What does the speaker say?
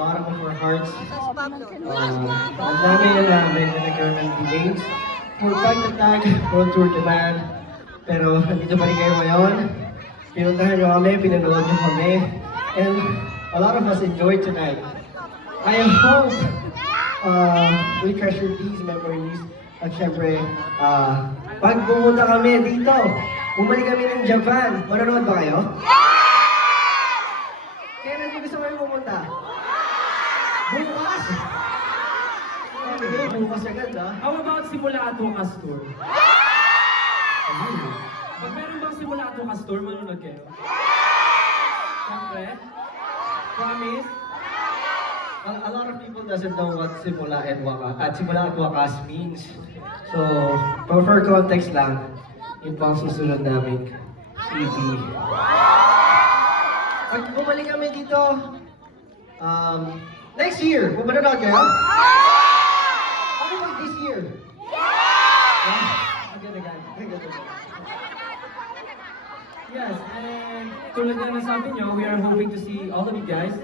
bottom of our hearts. Ang dami na namin na nagkaroon ng delays. For Pagtatag, World Tour Japan. Pero nandito pa rin kayo ngayon. Pinuntahan nyo kami, pinanood nyo kami. And a lot of us enjoyed tonight. I hope we treasure these memories. At syempre, pag pumunta kami dito, bumalik kami ng Japan. Manonood ba kayo? Kailan nyo gusto kayo pumunta? Bukas! Okay, bukas agad How about Simula at Wakas Tour? Pag meron bang Simula at Wakas Tour, manonood kayo? Siyempre? Promise? A lot of people doesn't know what Simula and Simula at Wakas means. So, for context lang, yun po ang susunod namin EP. Pag bumalik kami dito, next year, manonood kayo? Ano ba this year? Agad. Yes, and tulad nga ng sabi nyo, we are hoping to see all of you guys